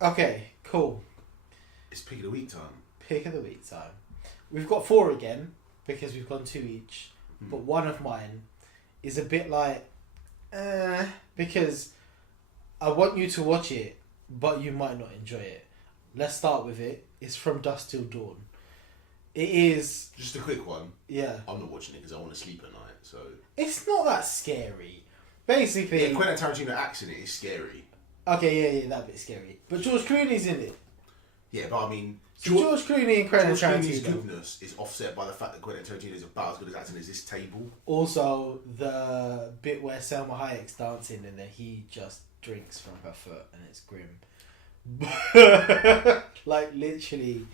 Okay, cool. It's pick of the week time. Pick of the week time. We've got 4 again because we've gone 2 each. But one of mine is a bit like, because I want you to watch it, but you might not enjoy it. Let's start with it. It's From Dusk Till Dawn. It is... Just a quick one. Yeah. I'm not watching it because I want to sleep at night, so... It's not that scary. Basically... Yeah, Quentin Tarantino acts in it is scary. Okay, yeah, that bit's scary. But George Clooney's in it. Yeah, but I mean... So George Clooney and Quentin Clooney's Tarantino. goodness is offset by the fact that Quentin Tarantino is about as good as acting as this table. Also, the bit where Selma Hayek's dancing and then he just drinks from her foot and it's grim. Like, literally.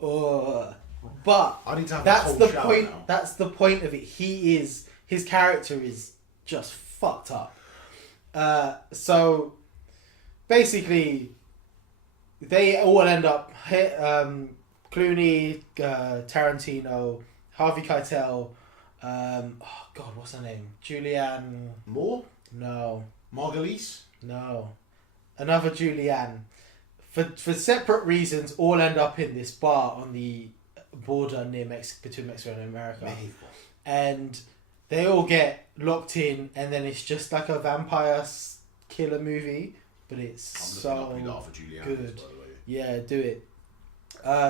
But I need to have that's a cold the shower point. now. That's the point of it. His character is just fucked up. So basically, they all end up Clooney, Tarantino, Harvey Keitel. Oh God, what's her name? Julianne. More? No, Margulies? no, another Julianne. For separate reasons, all end up in this bar on the border near between Mexico and America, and they all get locked in, and then it's just like a vampire killer movie, but it's I'm looking so up for Julianne, good. by the way. Yeah, do it.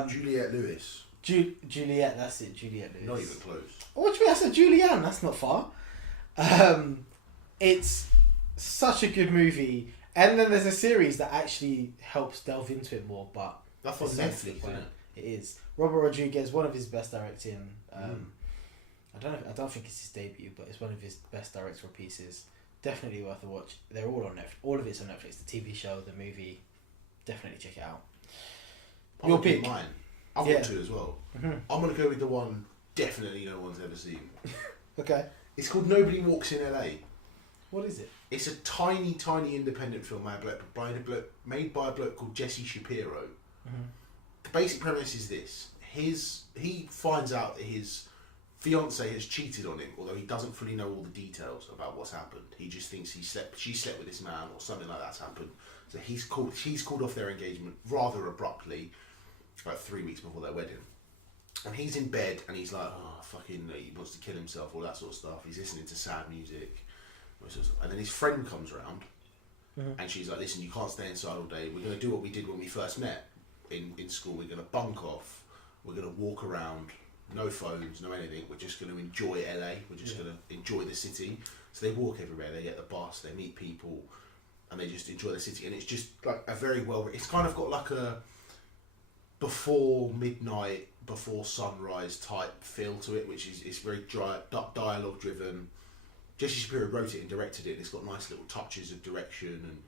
Juliette Lewis. Juliette, that's it. Juliette Lewis. Not even close. What do you mean? I said Julianne. That's not far. It's such a good movie, and then there's a series that actually helps delve into it more. But That's on it's Netflix, sensitive, isn't it? It is. Robert Rodriguez, one of his best directing. I don't think it's his debut, but it's one of his best directorial pieces. Definitely worth a watch. They're all on Netflix. All of it's on Netflix. The TV show, the movie. Definitely check it out. Your I'll do pick. mine. I've Yeah. got 2 as well. Mm-hmm. I'm going to go with the one definitely no one's ever seen. Okay. It's called Nobody Walks in LA. What is it? It's a tiny, tiny independent film made by a bloke called Jesse Shapiro. Mm-hmm. The basic premise is this. He finds out that his fiance has cheated on him, although he doesn't fully know all the details about what's happened. He just thinks she slept with this man or something like that's happened. So she's called off their engagement rather abruptly, about 3 weeks before their wedding. And he's in bed and he's like, he wants to kill himself, all that sort of stuff. He's listening to sad music. And then his friend comes around and she's like, listen, you can't stay inside all day. We're going to do what we did when we first met in school. We're going to bunk off. We're going to walk around. No phones, no anything. We're just going to enjoy LA. We're just going to enjoy the city. So they walk everywhere. They get the bus. They meet people. And they just enjoy the city. And it's just like a very well... It's kind of got like a before midnight, before sunrise type feel to it, which is it's very dialogue driven. Jesse Shapiro wrote it and directed it. And it's got nice little touches of direction and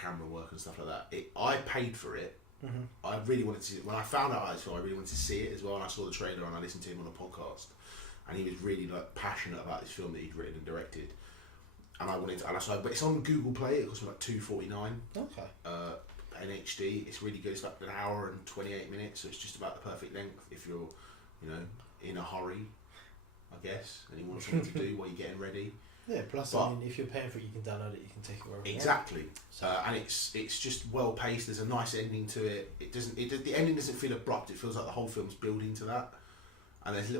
camera work and stuff like that. I paid for it. Mm-hmm. I really wanted to. When I found out about this film, I really wanted to see it as well. And I saw the trailer and I listened to him on a podcast, and he was really like passionate about this film that he'd written and directed. And I wanted to. And so, but it's on Google Play. It cost me like $2.49. Okay. In HD, it's really good. It's like an hour and 28 minutes, so it's just about the perfect length if you're, in a hurry, I guess, and you want something to do while you're getting ready. Yeah, plus, I mean, if you're paying for it, you can download it, you can take it wherever exactly. you want. And it's just well paced. There's a nice ending to it. The ending doesn't feel abrupt. It feels like the whole film's building to that. And there's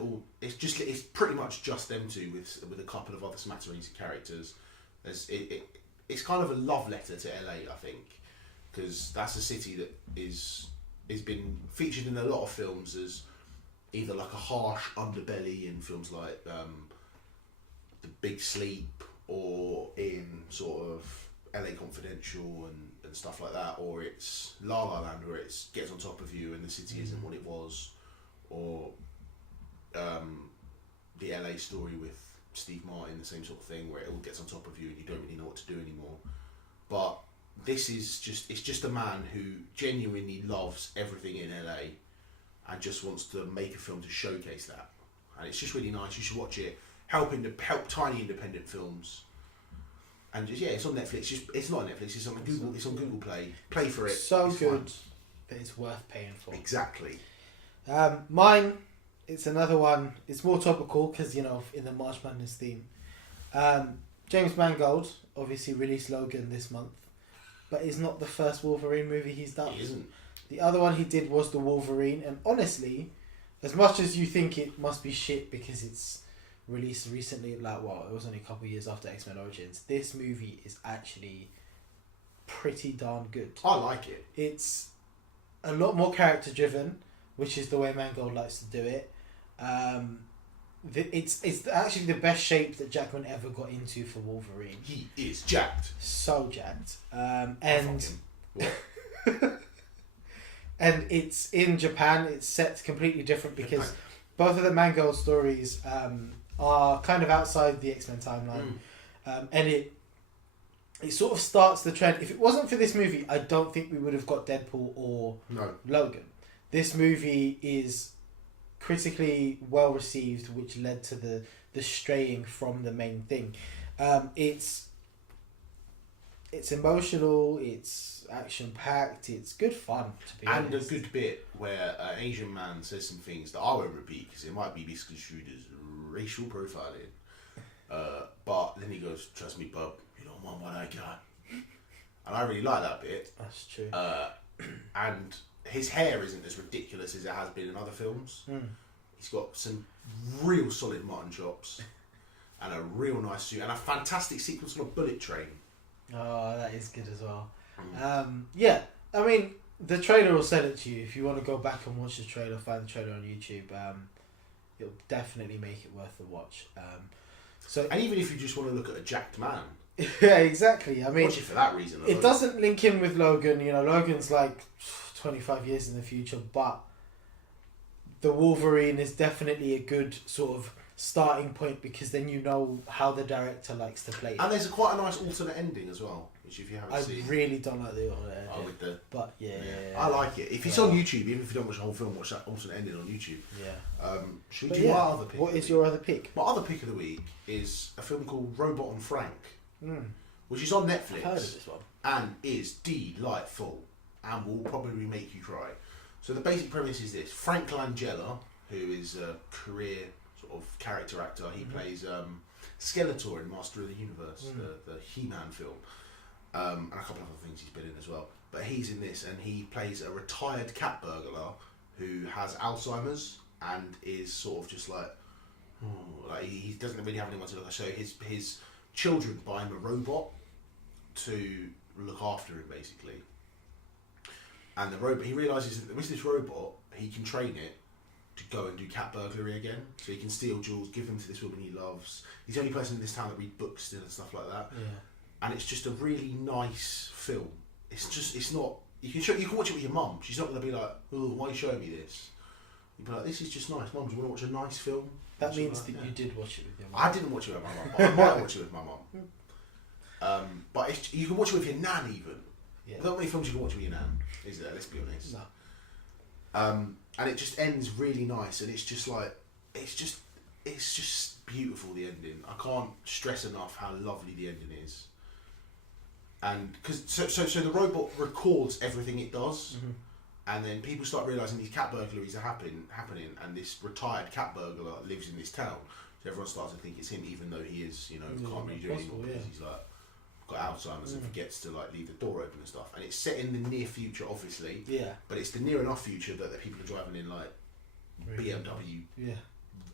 it's pretty much just them two with a couple of other smatterings of characters. It's kind of a love letter to LA, I think, because that's a city that is been featured in a lot of films as either like a harsh underbelly in films like The Big Sleep, or in sort of LA Confidential and stuff like that, or it's La La Land where it gets on top of you and the city isn't what it was, or the LA Story with Steve Martin, the same sort of thing where it all gets on top of you and you don't really know what to do anymore. But this is just a man who genuinely loves everything in LA and just wants to make a film to showcase that, and it's just really nice. You should watch it. Help tiny independent films, and just it's on Netflix. It's not on Netflix. It's on Google. It's on Google Play. Play for it. So it's good fun. that it's worth paying for. Exactly. Mine, it's another one. It's more topical because in the March Madness theme. James Mangold obviously released Logan this month. but it's not the first Wolverine movie he's done. It isn't. The other one he did was The Wolverine, and honestly, as much as you think it must be shit because it's released recently, it was only a couple of years after X-Men Origins, this movie is actually pretty darn good. I like it. It's a lot more character driven, which is the way Mangold likes to do it. It's actually the best shape that Jackman ever got into for Wolverine. He is jacked. So jacked. And and it's in Japan. It's set completely different because both of the Mangold stories are kind of outside the X-Men timeline. And it sort of starts the trend. If it wasn't for this movie, I don't think we would have got Deadpool or Logan. This movie is critically well received, which led to the straying from the main thing. It's emotional, it's action packed, it's good fun to be honest. And a good bit where an Asian man says some things that I won't repeat because it might be misconstrued as racial profiling. But then he goes, "Trust me, bub, you don't want what I got." And I really like that bit. That's true. And his hair isn't as ridiculous as it has been in other films. He's got some real solid mutton chops and a real nice suit and a fantastic sequence on a bullet train. Oh, that is good as well. Yeah, I mean, the trailer will sell it to you. If you want to go back and watch the trailer, find the trailer on YouTube. It'll definitely make it worth the watch. And even if you just want to look at a jacked man. Yeah, exactly. I mean, watch it for that reason alone. It doesn't link in with Logan. You know, Logan's like 25 years in the future, but the Wolverine is definitely a good sort of starting point because then you know how the director likes to play it. And there's quite a nice alternate ending as well, which if you haven't seen. I really don't like the alternate ending. With the, but yeah. I like it. If it's on YouTube, even if you don't watch the whole film, watch that alternate ending on YouTube. Yeah. Should we do my other pick? What is your other pick? My other pick of the week is a film called Robot and Frank, which is on Netflix. I've heard of this one. And is delightful and will probably make you cry. So the basic premise is this: Frank Langella, who is a career sort of character actor, he plays Skeletor in Master of the Universe, the He-Man film, and a couple of other things he's been in as well. But he's in this, and he plays a retired cat burglar who has Alzheimer's and is sort of just like he doesn't really have anyone to look after. So his children buy him a robot to look after him, basically. And the robot, he realises that with this robot, he can train it to go and do cat burglary again. So he can steal jewels, give them to this woman he loves. He's the only person in this town that reads books still and stuff like that. Yeah. And it's just a really nice film. It's not. You can watch it with your mum. She's not going to be like, "Oh, why are you showing me this?" You'd be like, "This is just nice, Mum. Do you want to watch a nice film?" That means that you did watch it with your mum. I didn't watch it with my mum, but I might watch it with my mum. But you can watch it with your nan even. Yeah. There's not many films you can watch with your nan, is there? Let's be honest. No. And it just ends really nice, and it's just like it's just beautiful, the ending. I can't stress enough how lovely the ending is. And because so the robot records everything it does, and then people start realising these cat burglaries are happening, and this retired cat burglar lives in this town. So everyone starts to think it's him, even though he is, can't really do anything because he's like got Alzheimer's and forgets to like leave the door open and stuff. And it's set in the near future, obviously. Yeah. But it's the near enough future that the people are driving in like BMW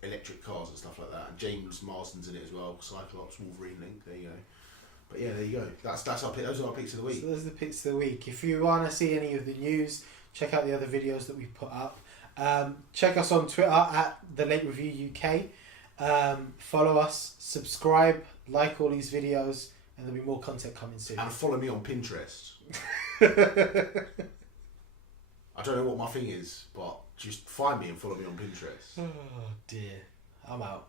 electric cars and stuff like that. And James Marsden's in it as well. Cyclops, Wolverine link. There you go. But yeah, there you go. That's our pick. Those are our picks of the week. So those are the picks of the week. If you want to see any of the news, check out the other videos that we put up. Check us on Twitter at The Late Review UK. Follow us, subscribe, like all these videos, and there'll be more content coming soon. And follow me on Pinterest. I don't know what my thing is, but just find me and follow me on Pinterest. Oh dear. I'm out.